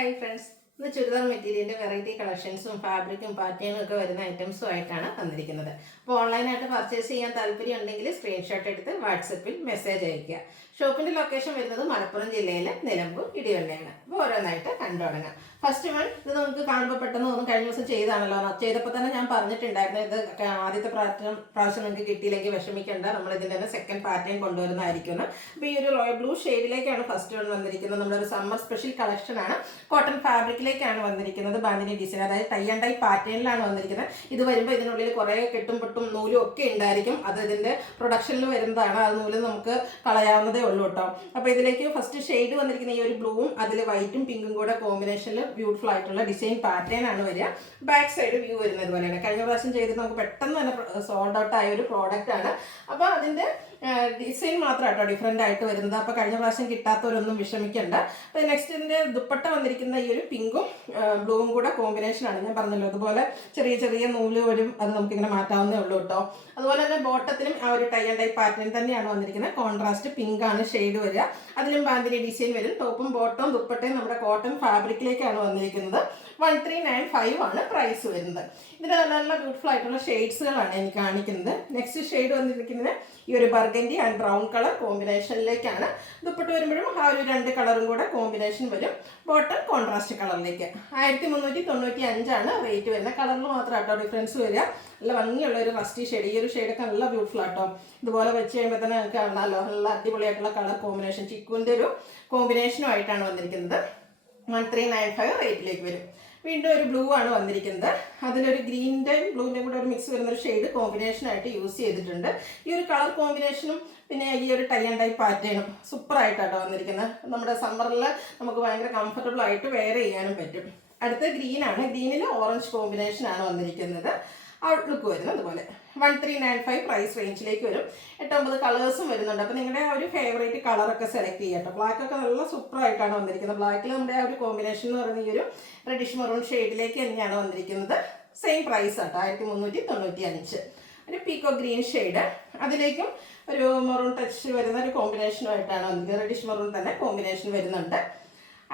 Hi friends, ഇന്ന് ചുരിദാർ മെറ്റീരിയലിൻ്റെ variety കളക്ഷൻസും ഫാബ്രിക്കും പാറ്റേണും ഒക്കെ വരുന്ന ഐറ്റംസും ആയിട്ടാണ് വന്നിരിക്കുന്നത്. അപ്പോൾ ഓൺലൈനായിട്ട് പർച്ചേസ് ചെയ്യാൻ താല്പര്യം ഉണ്ടെങ്കിൽ സ്ക്രീൻഷോട്ട് എടുത്ത് വാട്സപ്പിൽ മെസ്സേജ് അയയ്ക്കുക. ഷോപ്പിൻ്റെ ലൊക്കേഷൻ വരുന്നത് മലപ്പുറം ജില്ലയിലെ നിലമ്പൂർ ഇടിവണ്ണയാണ്. അപ്പോൾ ഓരോന്നായിട്ട് കണ്ടു തുടങ്ങാം. ഫസ്റ്റ് വൺ, ഇത് നമുക്ക് കാണുമ്പോൾ പെട്ടെന്ന് തോന്നും കഴിഞ്ഞ ദിവസം ചെയ്താണല്ലോ. ചെയ്തപ്പോൾ തന്നെ ഞാൻ പറഞ്ഞിട്ടുണ്ടായിരുന്നു, ഇത് ആദ്യത്തെ പ്രാവശ്യം നിങ്ങൾക്ക് കിട്ടിയില്ലെങ്കിൽ വിഷമിക്കേണ്ട, നമ്മൾ ഇതിൻ്റെ തന്നെ സെക്കൻഡ് പാറ്റേൺ കൊണ്ടുവരുന്നതായിരിക്കും. അപ്പോൾ ഈ ഒരു റോയൽ ബ്ലൂ ഷെയ്ഡിലേക്കാണ് ഫസ്റ്റ് വൺ വന്നിരിക്കുന്നത്. നമ്മളൊരു സമ്മർ സ്പെഷ്യൽ കളക്ഷനാണ്. കോട്ടൺ ഫാബ്രിക്കിലേക്കാണ് വന്നിരിക്കുന്നത്. ബാന്തിനി ഡിസൈൻ, അതായത് ടൈ ആൻഡ് ഡൈ പാറ്റേണിലാണ് വന്നിരിക്കുന്നത്. ഇത് വരുമ്പോൾ ഇതിനുള്ളിൽ കുറേ കെട്ടും പൊട്ടും നൂലും ഒക്കെ ഉണ്ടായിരിക്കും. അത് ഇതിൻ്റെ പ്രൊഡക്ഷനിൽ വരുന്നതാണ്. അത് നൂല് നമുക്ക് കളയാവുന്നതേ ഉള്ളൂ കേട്ടോ. അപ്പോൾ ഇതിലേക്ക് ഫസ്റ്റ് ഷെയ്ഡ് വന്നിരിക്കുന്ന ഈ ഒരു ബ്ലൂവും അതിൽ വൈറ്റും പിങ്കും കൂടെ കോമ്പിനേഷനിൽ ബ്യൂട്ടിഫുൾ ആയിട്ടുള്ള ഡിസൈൻ പാറ്റേൺ ആണ് വരിക. ബാക്ക് സൈഡ് വ്യൂ വരുന്നത് പോലെയാണ്. കഴിഞ്ഞ പ്രാവശ്യം ചെയ്തിട്ട് നമുക്ക് പെട്ടെന്ന് തന്നെ സോൾഡ് ഔട്ട് ആയ ഒരു പ്രോഡക്റ്റ് ആണ്. അപ്പോൾ അതിൻ്റെ ഡിസൈൻ മാത്രം കേട്ടോ ഡിഫറെൻ്റ് ആയിട്ട് വരുന്നത്. അപ്പോൾ കഴിഞ്ഞ പ്രാവശ്യം കിട്ടാത്തവരൊന്നും വിഷമിക്കേണ്ട. അപ്പോൾ നെക്സ്റ്റ് ഇതിൻ്റെ ദുപ്പട്ട വന്നിരിക്കുന്ന ഈ ഒരു പിങ്കും ബ്ലൂവും കൂടെ കോമ്പിനേഷനാണ്. ഞാൻ പറഞ്ഞല്ലോ, അതുപോലെ ചെറിയ ചെറിയ നൂല് വരും, അത് നമുക്കിങ്ങനെ മാറ്റാവുന്നേ ഉള്ളൂ കേട്ടോ. അതുപോലെ തന്നെ ബോട്ടത്തിലും ആ ഒരു ടൈ ആൻഡ് ഡൈ പാറ്റേൺ തന്നെയാണ് വന്നിരിക്കുന്നത്. കോൺട്രാസ്റ്റ് പിങ്ക് ആണ് ഷെയ്ഡ് വരിക. അതിലും ബാന്തിനി ഡിസൈൻ വരും. ടോപ്പും ബോട്ടവും ദുപ്പട്ടയും നമ്മുടെ കോട്ടൺ ഫാബ്രിക്കിലേക്കാണ് വന്നിരിക്കുന്നത്. 1395 ആണ് പ്രൈസ് വരുന്നത്. ഇതിന് നല്ല നല്ല ബ്യൂട്ടിഫുൾ ആയിട്ടുള്ള ഷെയ്ഡ്സുകളാണ് എനിക്ക് കാണിക്കുന്നത്. നെക്സ്റ്റ് ഷെയ്ഡ് വന്നിരിക്കുന്നത് ഈ ഒരു ബർഗൻഡി ആൻഡ് ബ്രൗൺ കളർ കോമ്പിനേഷനിലേക്കാണ്. ദുപ്പട്ട വരുമ്പോഴും ആ ഒരു രണ്ട് കളറും കൂടെ കോമ്പിനേഷൻ വരും. ബോട്ടം കോൺട്രാസ്റ്റ് കളറിലേക്ക് 1395 ആണ് റേറ്റ് വരുന്നത്. കളറിൽ മാത്രം കേട്ടോ ഡിഫറൻസ് വരിക. നല്ല ഭംഗിയുള്ള ഒരു റസ്റ്റി ഷെയ്ഡ്. ഈ ഒരു ഷെയ്ഡൊക്കെ നല്ല ബ്യൂട്ടിഫുൾ ആട്ടോ. ഇതുപോലെ വെച്ച് കഴിയുമ്പോൾ തന്നെ നിങ്ങൾക്ക് കാണാമല്ലോ, നല്ല അടിപൊളിയായിട്ടുള്ള കളർ കോമ്പിനേഷൻ. ചിക്കുവിൻ്റെ ഒരു കോമ്പിനേഷനും ആയിട്ടാണ് വന്നിരിക്കുന്നത്. 1395 റേറ്റിലേക്ക് വരും. വീണ്ടും ഒരു ബ്ലൂ ആണ് വന്നിരിക്കുന്നത്. അതിലൊരു ഗ്രീനിൻ്റെയും ബ്ലൂവിൻ്റെയും കൂടെ ഒരു മിക്സ് വരുന്ന ഒരു ഷെയ്ഡ് കോമ്പിനേഷനായിട്ട് യൂസ് ചെയ്തിട്ടുണ്ട്. ഈ ഒരു കളർ കോമ്പിനേഷനും പിന്നെ ഈ ഒരു ടൈ ആൻഡ് ഡൈ പാറ്റേണും സൂപ്പറായിട്ടാണ് വന്നിരിക്കുന്നത്. നമ്മുടെ സമ്മറിൽ നമുക്ക് ഭയങ്കര കംഫർട്ടബിൾ ആയിട്ട് വെയർ ചെയ്യാനും പറ്റും. അടുത്ത ഗ്രീൻ ആണ്. ഗ്രീനിൽ ഓറഞ്ച് കോമ്പിനേഷനാണ് വന്നിരിക്കുന്നത്. ഔട്ട്ലുക്ക് വരുന്നത് അതുപോലെ 1395 പ്രൈസ് റേഞ്ചിലേക്ക് വരും. 8-9 കളേഴ്സും വരുന്നുണ്ട്. അപ്പോൾ നിങ്ങളുടെ ആ ഒരു ഫേവറേറ്റ് കളറൊക്കെ സെലക്ട് ചെയ്യാം കേട്ടോ. ബ്ലാക്കൊക്കെ നല്ല സൂപ്പറായിട്ടാണ് വന്നിരിക്കുന്നത്. ബ്ലാക്കിൽ നമ്മുടെ ആ ഒരു കോമ്പിനേഷൻ എന്ന് പറയുന്ന ഈ ഒരു റെഡിഷ് മെറൂൺ ഷെയ്ഡിലേക്ക് തന്നെയാണ് വന്നിരിക്കുന്നത്. സെയിം പ്രൈസ് ആട്ടോ, 1395. ഒരു പീക്കോ ഗ്രീൻ ഷെയ്ഡ്, അതിലേക്കും ഒരു മെറൂൺ ടച്ച് വരുന്ന ഒരു കോമ്പിനേഷനുമായിട്ടാണ് വന്നിരിക്കുന്നത്. റെഡിഷ് മെറൂൺ തന്നെ കോമ്പിനേഷൻ വരുന്നുണ്ട്.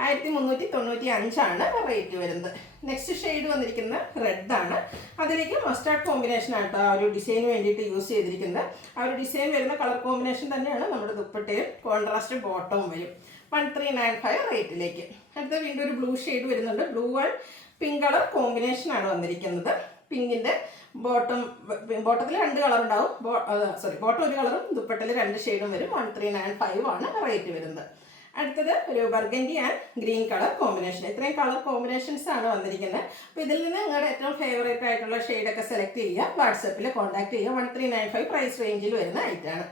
1395 ആണ് റേറ്റ് വരുന്നത്. നെക്സ്റ്റ് ഷെയ്ഡ് വന്നിരിക്കുന്നത് റെഡ് ആണ്. അതിലേക്ക് മസ്റ്റാർഡ് കോമ്പിനേഷൻ ആട്ടോ ആ ഒരു ഡിസൈന് വേണ്ടിയിട്ട് യൂസ് ചെയ്തിരിക്കുന്നത്. ആ ഒരു ഡിസൈൻ വരുന്ന കളർ കോമ്പിനേഷൻ തന്നെയാണ് നമ്മുടെ ദുപ്പട്ടയും. കോൺട്രാസ്റ്റ് ബോട്ടവും വരും. 1395 റേറ്റിലേക്ക്. അടുത്ത വീണ്ടും ഒരു ബ്ലൂ ഷെയ്ഡ് വരുന്നുണ്ട്. ബ്ലൂ ആൻഡ് പിങ്ക് കളർ കോമ്പിനേഷനാണ് വന്നിരിക്കുന്നത്. പിങ്കിൻ്റെ ബോട്ടത്തിൽ രണ്ട് കളർ ഉണ്ടാവും. ബോട്ടം ഒരു കളറും ദുപ്പട്ടയിൽ രണ്ട് ഷെയ്ഡും വരും. 1395 ആണ് റേറ്റ് വരുന്നത്. അടുത്തത് ഒരു burgundy and green colour combination. ഇത്രയും കളർ കോമ്പിനേഷൻസ് ആണ് വന്നിരിക്കുന്നത്. അപ്പോൾ ഇതിൽ നിന്ന് നിങ്ങളുടെ ഏറ്റവും ഫേവറേറ്റ് ആയിട്ടുള്ള ഷെയ്ഡൊക്കെ സെലക്ട് ചെയ്യുക. വാട്സപ്പിൽ കോൺടാക്ട് ചെയ്യുക. 1395 പ്രൈസ് റേഞ്ചിൽ വരുന്ന ഐറ്റമാണ്.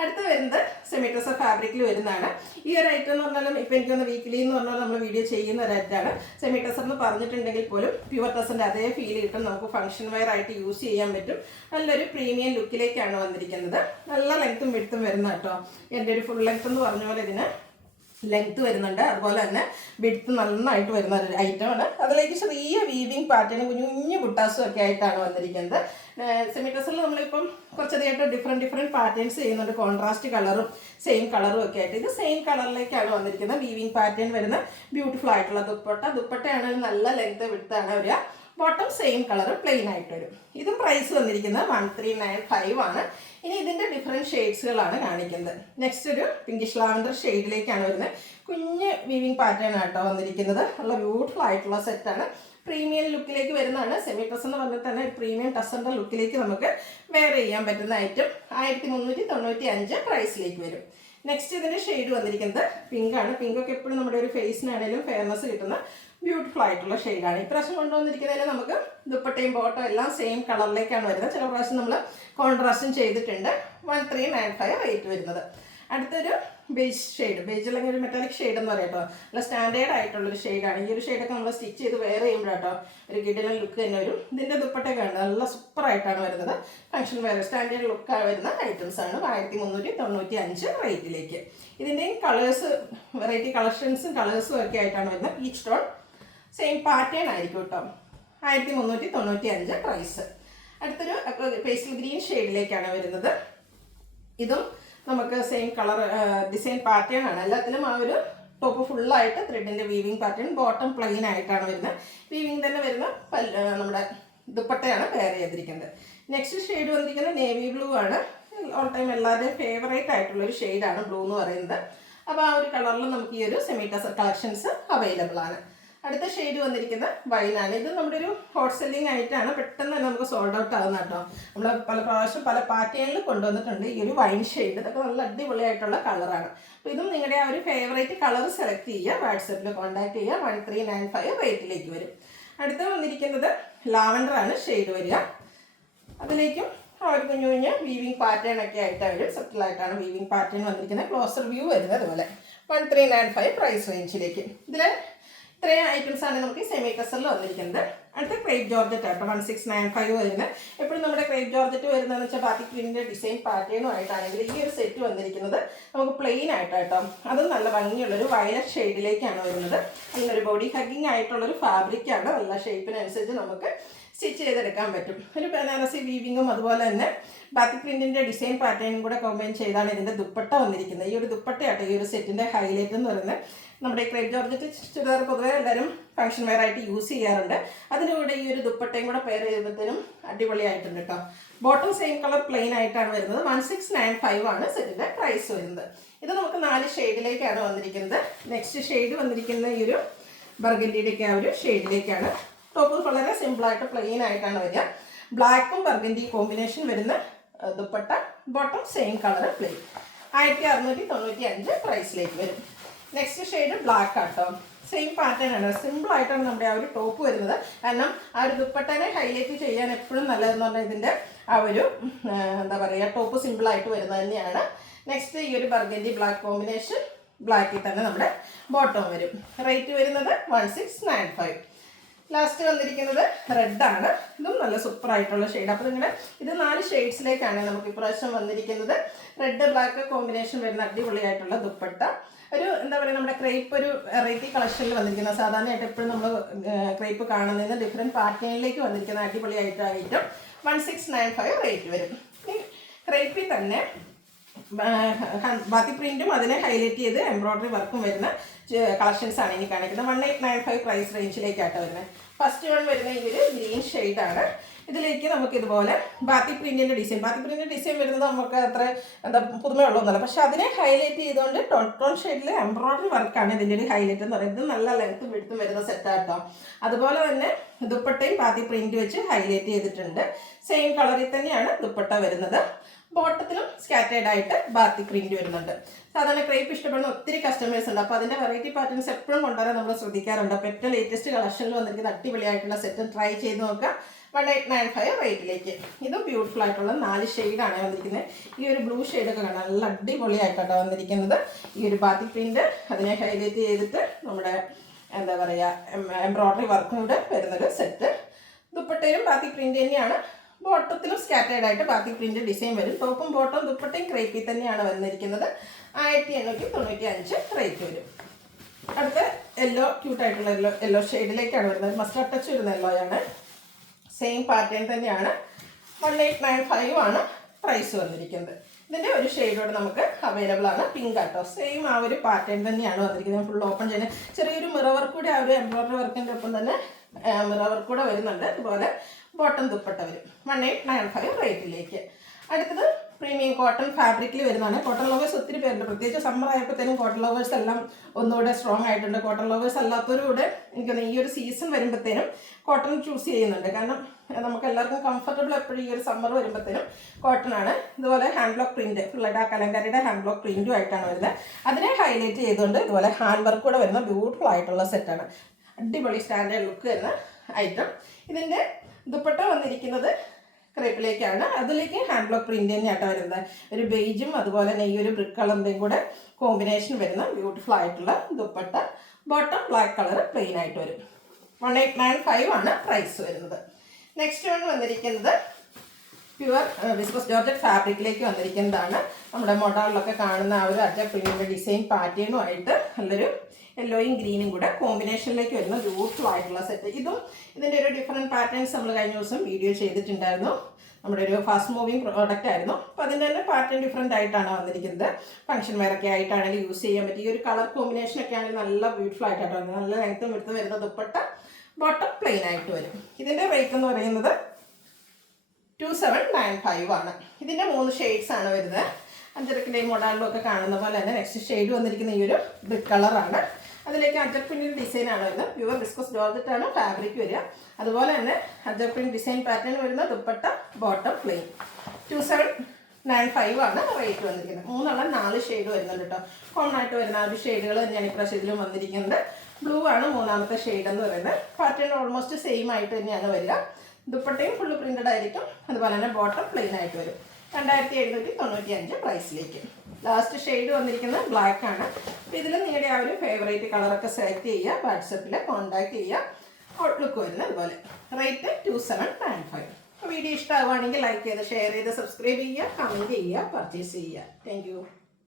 അടുത്ത് വരുന്നത് സെമി ഡ്രസ്സർ ഫാബ്രിക്കിൽ വരുന്നതാണ്. ഈ ഒരു ഐറ്റം എന്ന് പറഞ്ഞാലും ഇപ്പോൾ എനിക്കൊന്ന് വീക്കിലി എന്ന് പറഞ്ഞാൽ നമ്മൾ വീഡിയോ ചെയ്യുന്ന ഒരു ഐറ്റമാണ്. സെമി ഡ്രസ്സർ എന്ന് പറഞ്ഞിട്ടുണ്ടെങ്കിൽ പോലും പ്യുവർ ഡ്രസ്സിൻ്റെ അതേ ഫീൽ കിട്ടും. നമുക്ക് ഫംഗ്ഷൻ വെയർ ആയിട്ട് യൂസ് ചെയ്യാൻ പറ്റും. നല്ലൊരു പ്രീമിയം ലുക്കിലേക്കാണ് വന്നിരിക്കുന്നത്. നല്ല ലെങ്ത്തും വിഡ്ത്തും വരുന്ന കേട്ടോ. എൻ്റെ ഒരു ഫുൾ ലെങ്ത്ത് എന്ന് പറഞ്ഞ പോലെ ഇതിന് ലെങ്ത് വരുന്നുണ്ട്. അതുപോലെ തന്നെ വിഡ്ത്ത് നന്നായിട്ട് വരുന്ന ഒരു ഐറ്റമാണ്. അതിലേക്ക് ചെറിയ വീവിങ് പാറ്റേണും കുഞ്ഞു കുഞ്ഞു ബുട്ടാസും ഒക്കെ ആയിട്ടാണ് വന്നിരിക്കുന്നത്. സെമി ഡ്രസ്സിൽ നമ്മളിപ്പം കുറച്ചധികമായിട്ട് ഡിഫറെൻറ്റ് പാറ്റേൺസ് ചെയ്യുന്നുണ്ട്. കോൺട്രാസ്റ്റ് കളറും സെയിം കളറും ഒക്കെ ആയിട്ട്. ഇത് സെയിം കളറിലേക്കാണ് വന്നിരിക്കുന്നത്. വീവിങ് പാറ്റേൺ വരുന്ന ബ്യൂട്ടിഫുൾ ആയിട്ടുള്ള ദുപ്പട്ടയാണെങ്കിൽ നല്ല ലെങ്ത് വിഡ്ത്താണ് വരിക. ബോട്ടം സെയിം കളർ പ്ലെയിൻ ആയിട്ട് വരും. ഇതും പ്രൈസ് വന്നിരിക്കുന്നത് 1395 ആണ്. ഇനി ഇതിൻ്റെ ഡിഫറെൻറ്റ് ഷെയ്ഡ്സുകളാണ് കാണിക്കുന്നത്. നെക്സ്റ്റ് ഒരു പിങ്കിഷ് ലാവൻഡർ ഷെയ്ഡിലേക്കാണ് വരുന്നത്. കുഞ്ഞ് വീവിങ് പാറ്റേൺ ആട്ടോ വന്നിരിക്കുന്നത്. നല്ല ബ്യൂട്ടിഫുൾ ആയിട്ടുള്ള സെറ്റാണ്. പ്രീമിയം ലുക്കിലേക്ക് വരുന്നതാണ്. സെമി ഡ്രസ് എന്ന് പറഞ്ഞാൽ തന്നെ ഒരു പ്രീമിയം ടസറിൻ്റെ ലുക്കിലേക്ക് നമുക്ക് വെയർ ചെയ്യാൻ പറ്റുന്ന ഐറ്റം. 1395 പ്രൈസിലേക്ക് വരും. നെക്സ്റ്റ് ഇതിൻ്റെ ഷെയ്ഡ് വന്നിരിക്കുന്നത് പിങ്ക് ആണ്. പിങ്കൊക്കെ എപ്പോഴും നമ്മുടെ ഒരു ഫേസിനാണെങ്കിലും ഫെയർനെസ് കിട്ടുന്ന ബ്യൂട്ടിഫുൾ ആയിട്ടുള്ള ഷെയ്ഡാണ്. ഇപ്രാവശ്യം കൊണ്ടുവന്നിരിക്കുന്നതിൽ നമുക്ക് ദുപ്പട്ടയും ബോട്ടോ എല്ലാം സെയിം കളറിലേക്കാണ് വരുന്നത്. ചില പ്രാവശ്യം നമ്മൾ കോൺട്രാസ്റ്റും ചെയ്തിട്ടുണ്ട്. 1395 റേറ്റ് വരുന്നത്. അടുത്തൊരു ബേജ് ഷെയ്ഡ്, ബേജ് അല്ലെങ്കിൽ ഒരു മെറ്റാലിക് ഷെയ്ഡ് എന്ന് പറയാം കേട്ടോ. നല്ല സ്റ്റാൻഡേർഡ് ആയിട്ടുള്ളൊരു ഷെയ്ഡാണ്. ഈ ഒരു ഷെയ്ഡൊക്കെ നമ്മൾ സ്റ്റിച്ച് ചെയ്ത് വെയർ ചെയ്യുമ്പോഴാട്ടോ ഒരു കിടിലൻ ലുക്ക് തന്നെ വരും. ഇതിൻ്റെ ദുപ്പട്ടയൊക്കെ ഉണ്ട്, നല്ല സൂപ്പറായിട്ടാണ് വരുന്നത്. ഫംഗ്ഷൻ വെയർ സ്റ്റാൻഡേർഡ് ലുക്കാണ് വരുന്ന ഐറ്റംസാണ്. 1395 റേറ്റിലേക്ക്. ഇതിൻ്റെയും കളേഴ്സ് വെറൈറ്റി കളക്ഷൻസും കളേഴ്സും ഒക്കെ ആയിട്ടാണ് വരുന്നത്. പീച്ച് ടോൺ സെയിം പാറ്റേൺ ആയിരിക്കും കേട്ടോ. 1395 പ്രൈസ്. അടുത്തൊരു പേസ്റ്റൽ ഗ്രീൻ ഷെയ്ഡിലേക്കാണ് വരുന്നത്. ഇതും നമുക്ക് സെയിം കളർ ഡിസൈൻ പാറ്റേൺ ആണ്. എല്ലാത്തിലും ആ ഒരു ടോപ്പ് ഫുള്ളായിട്ട് ത്രെഡിൻ്റെ വീവിങ് പാറ്റേൺ, ബോട്ടം പ്ലെയിൻ ആയിട്ടാണ് വരുന്നത്. വീവിങ് തന്നെ വരുന്ന നമ്മുടെ ദുപ്പട്ടയാണ് പെയർ ചെയ്തിരിക്കുന്നത്. നെക്സ്റ്റ് ഷെയ്ഡ് വന്നിരിക്കുന്നത് നേവി ബ്ലൂ ആണ്. ഓൾ ടൈം എല്ലാവരുടെയും ഫേവറേറ്റ് ആയിട്ടുള്ളൊരു ഷെയ്ഡാണ് ബ്ലൂ എന്ന് പറയുന്നത്. അപ്പോൾ ആ ഒരു കളറിൽ നമുക്ക് ഈ ഒരു സെമി ടസർ കളക്ഷൻസ് അവൈലബിൾ ആണ്. അടുത്ത ഷെയ്ഡ് വന്നിരിക്കുന്ന വൈനാണ്. ഇത് നമ്മുടെ ഒരു ഹോട്ട് സെല്ലിംഗ് ആയിട്ടാണ്, പെട്ടെന്ന് തന്നെ നമുക്ക് സോൾഡ് ഔട്ട് ആകുന്ന കേട്ടോ. നമ്മൾ പല പ്രാവശ്യം പല പാറ്റേണിൽ കൊണ്ടുവന്നിട്ടുണ്ട് ഈ ഒരു വൈൻ ഷെയ്ഡ്. ഇതൊക്കെ നല്ല അടിപൊളിയായിട്ടുള്ള കളറാണ്. അപ്പോൾ ഇതും നിങ്ങളുടെ ആ ഒരു ഫേവറേറ്റ് കളർ സെലക്ട് ചെയ്യുക, വാട്സപ്പിൽ കോൺടാക്ട് ചെയ്യുക. 1395 റേറ്റിലേക്ക് വരും. അടുത്ത വന്നിരിക്കുന്നത് ലാവൻഡർ ആണ് ഷെയ്ഡ് വരിക. അതിലേക്കും ആ ഒരു കുഞ്ഞു കുഞ്ഞ് വീവിങ് പാറ്റേൺ ഒക്കെ ആയിട്ട് വരും. സബ്റ്റിലായിട്ടാണ് വീവിങ് പാറ്റേൺ വന്നിരിക്കുന്നത്. ക്ലോസർ വ്യൂ വരുന്നത് അതുപോലെ 1395 പ്രൈസ് റേഞ്ചിലേക്ക്. ഇതിൽ ഇത്രയും ഐറ്റംസ് ആണ് നമുക്ക് സെമി ടസറിൽ വന്നിരിക്കുന്നത്. അടുത്ത ക്രേപ്പ് ജോർജറ്റ് ആട്ടോ 1695 വരുന്നത്. എപ്പോഴും നമ്മുടെ ക്രേപ്പ് ജോർജറ്റ് വരുന്നതെന്ന് വെച്ചാൽ ബാത്തിക് പ്രിന്റിന്റെ ഡിസൈൻ പാറ്റേണും ആയിട്ടാണെങ്കിൽ ഈ ഒരു സെറ്റ് വന്നിരിക്കുന്നത് നമുക്ക് പ്ലെയിൻ ആയിട്ടോ. അതും നല്ല ഭംഗിയുള്ളൊരു വയലറ്റ് ഷെയ്ഡിലേക്കാണ് വരുന്നത്. നല്ലൊരു ബോഡി ഹഗ്ഗിങ് ആയിട്ടുള്ളൊരു ഫാബ്രിക്കാണ്. നല്ല ഷേപ്പിനനുസരിച്ച് നമുക്ക് സ്റ്റിച്ച് ചെയ്തെടുക്കാൻ പറ്റും. ഒരു ബനാറസി വീവിങ്ങും അതുപോലെ തന്നെ ബാത്തിക് പ്രിന്റിന്റെ ഡിസൈൻ പാറ്റേണും കൂടെ കമ്പൈൻ ചെയ്താണ് ഇതിന്റെ ദുപ്പട്ട വന്നിരിക്കുന്നത്. ഈ ഒരു ദുപ്പട്ടയാട്ടോ ഈ ഒരു സെറ്റിന്റെ ഹൈലൈറ്റ് എന്ന് പറയുന്നത്. നമ്മുടെ ക്രേപ്പ് ജോർജറ്റ് ചുരിദാർ പൊതുവെ എല്ലാവരും ഫംഗ്ഷൻ വെയർ ആയിട്ട് യൂസ് ചെയ്യാറുണ്ട്. അതിൻ്റെ കൂടെ ഈ ഒരു ദുപ്പട്ടയും കൂടെ പെയർ ചെയ്യുമ്പോഴത്തേനും അടിപൊളിയായിട്ടുണ്ട് കേട്ടോ. ബോട്ടം സെയിം കളർ പ്ലെയിൻ ആയിട്ടാണ് വരുന്നത്. 1695 ആണ് സെറ്റിന്റെ പ്രൈസ് വരുന്നത്. ഇത് നമുക്ക് 4 ഷെയ്ഡിലേക്കാണ് വന്നിരിക്കുന്നത്. നെക്സ്റ്റ് ഷെയ്ഡ് വന്നിരിക്കുന്ന ഈ ഒരു ബർഗൻഡിയുടെയൊക്കെ ആ ഒരു ഷെയ്ഡിലേക്കാണ്. ടോപ്പ് വളരെ സിമ്പിളായിട്ട് പ്ലെയിൻ ആയിട്ടാണ് വരിക. ബ്ലാക്കും ബർഗൻഡി കോമ്പിനേഷൻ വരുന്ന dupatta, bottom same colour plain. 1695 പ്രൈസിലേക്ക് വരും. നെക്സ്റ്റ് ഷെയ്ഡ് ബ്ലാക്ക് ആട്ടോ. സെയിം പാറ്റേൺ ആണ്. സിമ്പിൾ ആയിട്ടാണ് നമ്മുടെ ആ ഒരു ടോപ്പ് വരുന്നത്. കാരണം ആ ഒരു ദുപ്പട്ടനെ ഹൈലൈറ്റ് ചെയ്യാൻ എപ്പോഴും നല്ലതെന്ന് പറഞ്ഞാൽ ഇതിൻ്റെ ആ ഒരു എന്താ പറയുക ടോപ്പ് സിമ്പിളായിട്ട് വരുന്നത് തന്നെയാണ്. നെക്സ്റ്റ് ഈ ഒരു ബർഗൻഡി ബ്ലാക്ക് കോമ്പിനേഷൻ, ബ്ലാക്കിൽ തന്നെ നമ്മുടെ ബോട്ടം വരും. റേറ്റ് വരുന്നത് 1695. ലാസ്റ്റ് വന്നിരിക്കുന്നത് റെഡാണ്. ഇതും നല്ല സൂപ്പർ ആയിട്ടുള്ള ഷെയ്ഡ്. അപ്പോൾ നിങ്ങളുടെ ഇത് 4 ഷെയ്ഡ്സിലേക്കാണ് നമുക്ക് ഇപ്രാവശ്യം വന്നിരിക്കുന്നത്. റെഡ് ബ്ലാക്ക് കോമ്പിനേഷൻ വരുന്ന അടിപൊളിയായിട്ടുള്ള ദുപ്പട്ട. ഒരു എന്താ പറയുക നമ്മുടെ ക്രേപ്പ് ഒരു വെറൈറ്റി കളക്ഷനിൽ വന്നിരിക്കുന്ന, സാധാരണയായിട്ട് എപ്പോഴും നമ്മൾ ക്രേപ്പ് കാണുന്നതിന് ഡിഫറെൻറ്റ് പാറ്റേണിലേക്ക് വന്നിരിക്കുന്ന അടിപൊളിയായിട്ട് ഐറ്റം 1695 റേറ്റ് വരും. ക്രേപ്പിൽ തന്നെ ബാത്തി പ്രിന്റും അതിനെ ഹൈലൈറ്റ് ചെയ്ത് എംബ്രോയ്ഡറി വർക്കും വരുന്ന കളക്ഷൻസ് ആണ് ഇനി കാണിക്കുന്നത്. 1895 പ്രൈസ് റേഞ്ചിലേക്കാട്ടോ വരുന്നത്. ഫസ്റ്റ് വൺ വരുന്ന ഈ ഒരു ഗ്രീൻ ഷെയ്ഡാണ്. ഇതിലേക്ക് നമുക്ക് ഇതുപോലെ ബാത്തി പ്രിന്റിന്റെ ഡിസൈൻ വരുന്നത് നമുക്ക് അത്ര എന്താ പുതുമയുള്ളതൊന്നുമല്ല. പക്ഷെ അതിനെ ഹൈലൈറ്റ് ചെയ്തുകൊണ്ട് ടോൺ ഷെയ്ഡിൽ എംബ്രോയ്ഡറി വർക്കാണ് ഇതിൻ്റെ ഒരു ഹൈലൈറ്റ് എന്ന് പറയുന്നത്. നല്ല ലെങ്ത്തും വിടുത്തും വരുന്ന സെറ്റാട്ടോ. അതുപോലെ തന്നെ ദുപ്പട്ടയും ബാത്തി പ്രിന്റ് വെച്ച് ഹൈലൈറ്റ് ചെയ്തിട്ടുണ്ട്. സെയിം കളറിൽ തന്നെയാണ് ദുപ്പട്ട വരുന്നത്. ബോട്ടത്തിലും സ്കാറ്റേഡ് ആയിട്ട് ബാത്തി പ്രിന്റ് വരുന്നുണ്ട്. സാധാരണ ക്രേപ്പ് ഇഷ്ടപ്പെടുന്ന ഒത്തിരി കസ്റ്റമേഴ്സ് ഉണ്ട്. അപ്പോൾ അതിൻ്റെ വെറൈറ്റി പാറ്റേൺസ് എപ്പോഴും കൊണ്ടുവരാൻ നമ്മൾ ശ്രദ്ധിക്കാറുണ്ട്. അപ്പോൾ ഏറ്റവും ലേറ്റസ്റ്റ് കളക്ഷനിൽ വന്നിരിക്കുന്ന അടിപൊളിയായിട്ടുള്ള സെറ്റ് ട്രൈ ചെയ്ത് നോക്കാം. 1895 റേറ്റിലേക്ക്. ഇതും ബ്യൂട്ടിഫുൾ ആയിട്ടുള്ള 4 ഷെയ്ഡാണ് വന്നിരിക്കുന്നത്. ഈ ഒരു ബ്ലൂ ഷെയ്ഡൊക്കെ കാണാം, നല്ല അടിപൊളിയായിട്ടാണ് വന്നിരിക്കുന്നത്. ഈ ഒരു ബാത്തി പ്രിന്റ് അതിനെ ഹൈലൈറ്റ് ചെയ്തിട്ട് നമ്മുടെ എന്താ പറയുക എംബ്രോയ്ഡറി വർക്കും കൂടെ വരുന്നൊരു സെറ്റ്. ദുപ്പട്ടയിലും ബാത്തി പ്രിന്റ് തന്നെയാണ്. ബോട്ടത്തിലും സ്കാറ്റേഡ് ആയിട്ട് ബാത്തി പ്രിന്റ് ഡിസൈൻ വരും. ടോപ്പും ബോട്ടവും ദുപ്പട്ടയും ക്രേപ്പിൽ തന്നെയാണ് വന്നിരിക്കുന്നത്. 1895 റേറ്റ് വരും. അടുത്ത യെല്ലോ ക്യൂട്ടായിട്ടുള്ള യെല്ലോ ഷെയ്ഡിലേക്കാണ് വരുന്നത്. മസ്റ്റർഡ് ടച്ച് വരുന്ന യെല്ലോ ആണ്. സെയിം പാറ്റേൺ തന്നെയാണ്. 1895 ആണ് പ്രൈസ് വന്നിരിക്കുന്നത്. ഇതിൻ്റെ ഒരു ഷെയ്ഡോട് നമുക്ക് അവൈലബിൾ ആണ്. പിങ്ക് ആട്ടോ. സെയിം ആ ഒരു പാറ്റേൺ തന്നെയാണ് വന്നിരിക്കുന്നത്. ഫുൾ ഓപ്പൺ ചെയ്യുന്നത് ചെറിയൊരു മിറർ വർക്ക് കൂടെ ആ ഒരു എംബ്രോയ്ഡറി വർക്കിൻ്റെ ഒപ്പം തന്നെ മിറർ വർക്ക് കൂടെ വരുന്നുണ്ട്. അതുപോലെ ബോട്ടം ദുപ്പട്ട വരും. 1895 റേറ്റിലേക്ക്. അടുത്തത് പ്രീമിയം കോട്ടൺ ഫാബ്രിക്കിൽ വരുന്നതാണ്. കോട്ടൺ ലവേഴ്സ് ഒത്തിരി പേരുണ്ട്. പ്രത്യേകിച്ച് സമ്മർ ആയപ്പോഴത്തേനും കോട്ടൺ ലവേഴ്സ് എല്ലാം ഒന്നുകൂടെ സ്ട്രോങ് ആയിട്ടുണ്ട്. കോട്ടൺ ലവേഴ്സ് അല്ലാത്തവരും കൂടെ എനിക്ക് ഈ ഒരു സീസൺ വരുമ്പോഴത്തേനും കോട്ടൺ ചൂസ് ചെയ്യുന്നുണ്ട്. കാരണം നമുക്ക് എല്ലാവർക്കും കംഫർട്ടബിൾ എപ്പോഴും ഈ ഒരു സമ്മർ വരുമ്പോഴത്തേനും കോട്ടൺ ആണ്. ഇതുപോലെ ഹാൻഡ് ബ്ലോക്ക് പ്രിന്റ് ഫുള്ളായിട്ട് ആ കലങ്കാരിയുടെ ഹാൻഡ് ബ്ലോക്ക് പ്രിന്റും ആയിട്ടാണ് വരുന്നത്. അതിനെ ഹൈലൈറ്റ് ചെയ്തുകൊണ്ട് ഇതുപോലെ ഹാൻഡ് വർക്ക് കൂടെ വരുന്ന ബ്യൂട്ടിഫുൾ ആയിട്ടുള്ള സെറ്റാണ്. അടിപൊളി സ്റ്റാൻഡേർഡ് ലുക്ക് വരുന്ന ഐറ്റം. ഇതിൻ്റെ ദുപ്പട്ട വന്നിരിക്കുന്നത് ക്രേപ്പിലേക്കാണ്. അതിലേക്ക് ഹാൻഡ് ബ്ലോക്ക് പ്രിന്റ് തന്നെയാട്ടോ വരുന്നത്. ഒരു ബേജും അതുപോലെ തന്നെ ഈ ഒരു ബ്രിക്ക് കളറിൻ്റെയും കൂടെ കോമ്പിനേഷൻ വരുന്ന ബ്യൂട്ടിഫുൾ ആയിട്ടുള്ള dupatta. Bottom black colour plain ആയിട്ട് വരും. 1895 ആണ് പ്രൈസ് വരുന്നത്. നെക്സ്റ്റ് വൺ വന്നിരിക്കുന്നത് പ്യുവർ വിസ്കോസ് ജോർജറ്റ് ഫാബ്രിക്കിലേക്ക് വന്നിരിക്കുന്നതാണ്. നമ്മുടെ മൊഡാളിലൊക്കെ കാണുന്ന ആ ഒരു അജ പ്രിന്റിൻ്റെ ഡിസൈൻ പാറ്റേണുമായിട്ട് നല്ലൊരു യെല്ലോയും ഗ്രീനും കൂടെ കോമ്പിനേഷനിലേക്ക് വരുന്ന ബ്യൂട്ടിഫുൾ ആയിട്ടുള്ള സെറ്റ്. ഇതിൻ്റെ ഒരു ഡിഫറെൻറ്റ് പാറ്റേൺസ് നമ്മൾ കഴിഞ്ഞ ദിവസം വീഡിയോ ചെയ്തിട്ടുണ്ടായിരുന്നു. നമ്മുടെ ഒരു ഫാസ്റ്റ് മൂവിങ് പ്രോഡക്റ്റ് ആയിരുന്നു. അപ്പോൾ അതിൻ്റെ തന്നെ പാറ്റേൺ ഡിഫറെൻ്റ് ആയിട്ടാണ് വന്നിരിക്കുന്നത്. ഫംഗ്ഷൻ വെയറൊക്കെ ആയിട്ടാണെങ്കിൽ യൂസ് ചെയ്യാൻ പറ്റും. ഈ ഒരു കളർ കോമ്പിനേഷനൊക്കെ ആണെങ്കിൽ നല്ല ബ്യൂട്ടിഫുൾ ആയിട്ടാണ് വരുന്നത്. നല്ല ലെങ്ത്തും വിടുത്തും വരുന്ന ദുപ്പട്ട, ബോട്ടം പ്ലെയിൻ ആയിട്ട് വരും. ഇതിൻ്റെ റേറ്റ് എന്ന് പറയുന്നത് 2795 ആണ്. ഇതിൻ്റെ 3 ഷെയ്ഡ്സ് ആണ് വരുന്നത്. അഞ്ചരക്കിലെയും മോഡലിലും ഒക്കെ കാണുന്ന പോലെ തന്നെ നെക്സ്റ്റ് ഷെയ്ഡ് വന്നിരിക്കുന്ന ഈ ഒരു ബ്രിക്ക് കളറാണ്. അതിലേക്ക് അജർ പ്രിൻ്റ് ഡിസൈനാണ് വരുന്നത്. പ്യുവർ വിസ്കോസ് ജോർജറ്റാണ് ഫാബ്രിക് വരിക. അതുപോലെ തന്നെ അജർ പ്രിൻ്റ് ഡിസൈൻ പാറ്റേൺ വരുന്ന ദുപ്പട്ട, ബോട്ടം പ്ലെയിൻ. 2795 ആണ് റേറ്റ് വന്നിരിക്കുന്നത്. 4 ഷെയ്ഡ് വരുന്നുണ്ട് കേട്ടോ. കോമൺ ആയിട്ട് വരുന്ന ആ ഒരു ഷെയ്ഡുകൾ തന്നെയാണ് ഇപ്രാവശ്യത്തിലും വന്നിരിക്കുന്നത്. ബ്ലൂ ആണ് 3ാമത്തെ ഷെയ്ഡ് എന്ന് പറയുന്നത്. പാറ്റേൺ ഓൾമോസ്റ്റ് സെയിം ആയിട്ട് തന്നെയാണ് വരിക. ദുപ്പട്ടയും ഫുള്ള് പ്രിൻ്റഡ് ആയിരിക്കും. അതുപോലെ തന്നെ ബോട്ടം പ്ലെയിൻ ആയിട്ട് വരും. 2795 പ്രൈസിലേക്ക്. ലാസ്റ്റ് ഷെയ്ഡ് വന്നിരിക്കുന്നത് ബ്ലാക്ക് ആണ്. അപ്പോൾ ഇതിൽ നിങ്ങളുടെ ആ ഒരു ഫേവറേറ്റ് കളറൊക്കെ സെലക്ട് ചെയ്യുക, വാട്സപ്പിൽ കോൺടാക്ട് ചെയ്യുക. ഔട്ട്ലുക്ക് വരുന്നത് അതുപോലെ. റേറ്റ് 2795. അപ്പോൾ വീഡിയോ ഇഷ്ടമാവുകയാണെങ്കിൽ ലൈക്ക് ചെയ്ത്, ഷെയർ ചെയ്ത്, സബ്സ്ക്രൈബ് ചെയ്യുക, കമൻറ്റ് ചെയ്യുക, പർച്ചേസ് ചെയ്യുക. താങ്ക്